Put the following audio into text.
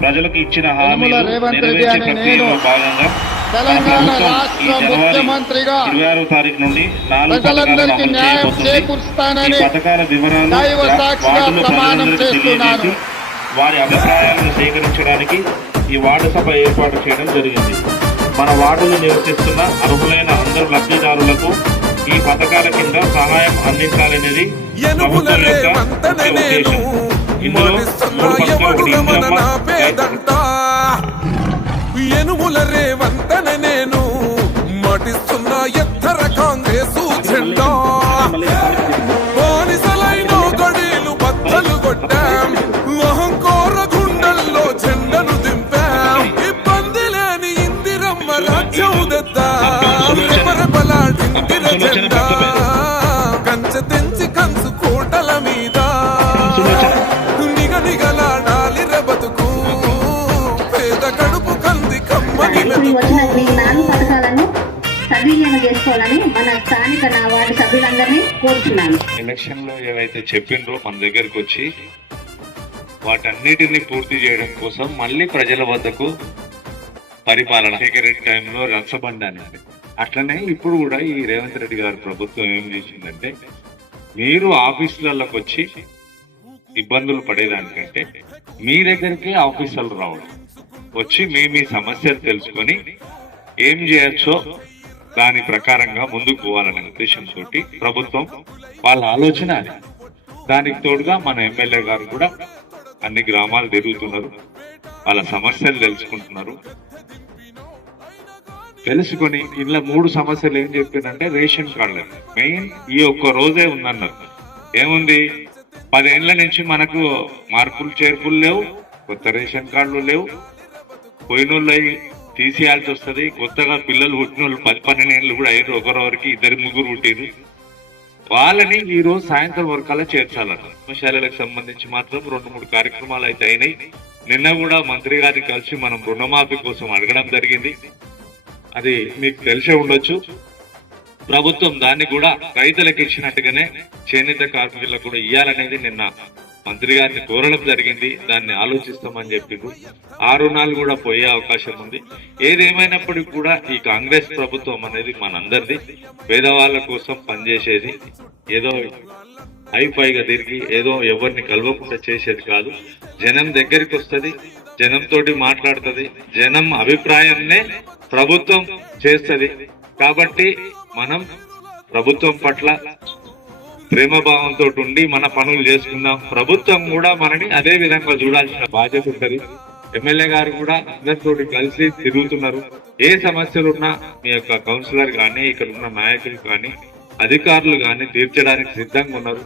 ప్రజలకు ఇచ్చిన హామీలు నెరవేర్చే ప్రక్రియలో భాగంగా తెలంగాణ రాష్ట్ర ముఖ్యమంత్రిగా 26వ తారీఖు నుండి 4 ప్రజలందరికీ న్యాయం చేకూరుస్తానని పథకాల వివరాలు దైవ సాక్షిగా ప్రమాణం చేస్తున్నాను. వారి అభిప్రాయాలను సేకరించడానికి ఈ వార్డు సభ ఏర్పాటు చేయడం జరిగింది. మన వార్డులో నివసిస్తున్న అర్హులైన అందరు లబ్ధిదారులకు ఈ పథకాల కింద సహాయం అందించాలనేది ప్రభుత్వం యొక్క ఉద్దేశం. ఇందులో 3 పథకాలు ఎనుముల రేవంతన నేను మటిస్తున్న ఎత్తర కాంగ్రెసు జెండా బానిసలైన గడీలు బద్దలు కొట్టాం మహంకోర గుండెల్లో జెండను దింపాం ఇబ్బంది లేని ఇందిరమ్మ రాజ్యం తెద్దాం రెపరెపలాడిందిర జెండా కంచె తెంచి కంచు కోటల మీద నిగనిగలాడాలి బతుకు పేద కడుపు కంది కమ్మని సద్వినియోగం చేసుకోవాలని మన స్థానిక నా వార్డు సభ్యులందరినీ కోరుతున్నాను. ఎలక్షన్ లో ఏవైతే చెప్పిండ్రో మన దగ్గరకు వచ్చి వాటన్నిటిని పూర్తి చేయడం కోసం మళ్ళీ ప్రజల వద్దకు పరిపాలన సెక్రటరీ టైంలో రచ్చబండ అనేది అట్లనే ఇప్పుడు కూడా ఈ రేవంత్ రెడ్డి గారి ప్రభుత్వం ఏం చేసిందంటే మీరు ఆఫీసులలోకి వచ్చి ఇబ్బందులు పడేదానికంటే మీ దగ్గరికి ఆఫీసర్లు రావడం వచ్చి మీ సమస్యలు తెలుసుకొని ఏం చేయొచ్చో దాని ప్రకారంగా ముందుకు పోవాలనే ఉద్దేశంతో ప్రభుత్వం వాళ్ళ ఆలోచన అది. దానికి తోడుగా మన ఎమ్మెల్యే గారు కూడా అన్ని గ్రామాలు తిరుగుతున్నారు, వాళ్ళ సమస్యలు తెలుసుకుంటున్నారు. తెలుసుకొని ఇలా 3 సమస్యలు ఏం చెప్పిందంటే రేషన్ కార్డులు మెయిన్ ఈ ఒక్క రోజే ఉందన్నారు. ఏముంది 10 ఏళ్ల నుంచి మనకు మార్పులు చేర్పులు లేవు, కొత్త రేషన్ కార్డులు లేవు, పోయినోళ్ళు తీసేయాల్సి వస్తుంది. కొత్తగా పిల్లలు పుట్టిన వాళ్ళు 10-12 ఏళ్ళు కూడా అయ్యారు, ఒకరికి 2-3 పుట్టిరు. వాళ్ళని ఈ రోజు సాయంత్రం వరకల్లా చేర్చాలన్నారు. శాలలకు సంబంధించి మాత్రం 2-3 కార్యక్రమాలు అయితే అయినాయి. నిన్న కూడా మంత్రి గారిని కలిసి మనం రుణమాఫీ కోసం అడగడం జరిగింది. అది మీకు తెలిసే ఉండొచ్చు. ప్రభుత్వం దాన్ని కూడా రైతులకు ఇచ్చినట్టుగానే చేనేత కార్మికులకు కూడా ఇవ్వాలనేది నిన్న మంత్రి గారిని కోరడం జరిగింది. దాన్ని ఆలోచిస్తామని చెప్పిండ్రు. ఆ రుణాలు కూడా పోయే అవకాశం ఉంది. ఏదేమైనప్పటికీ కూడా ఈ కాంగ్రెస్ ప్రభుత్వం అనేది మనందరిది, పేదవాళ్ళ కోసం పనిచేసేది. ఏదో హైఫైగా తిరిగి ఏదో ఎవరిని కలవకుండా చేసేది కాదు. జనం దగ్గరికి వస్తుంది, జనంతో మాట్లాడుతుంది, జనం అభిప్రాయాన్నే ప్రభుత్వం చేస్తుంది. కాబట్టి మనం ప్రభుత్వం పట్ల ప్రేమభావంతో ఉండి మన పనులు చేసుకుందాం. ప్రభుత్వం కూడా మనని అదే విధంగా చూడాల్సిన బాధ్యత ఉంటుంది. ఎమ్మెల్యే గారు కూడా అందరితో కలిసి తిరుగుతున్నారు. ఏ సమస్యలున్నా మీ యొక్క కౌన్సిలర్ కానీ ఇక్కడ ఉన్న నాయకులు కానీ అధికారులు కానీ తీర్చడానికి సిద్ధంగా ఉన్నారు.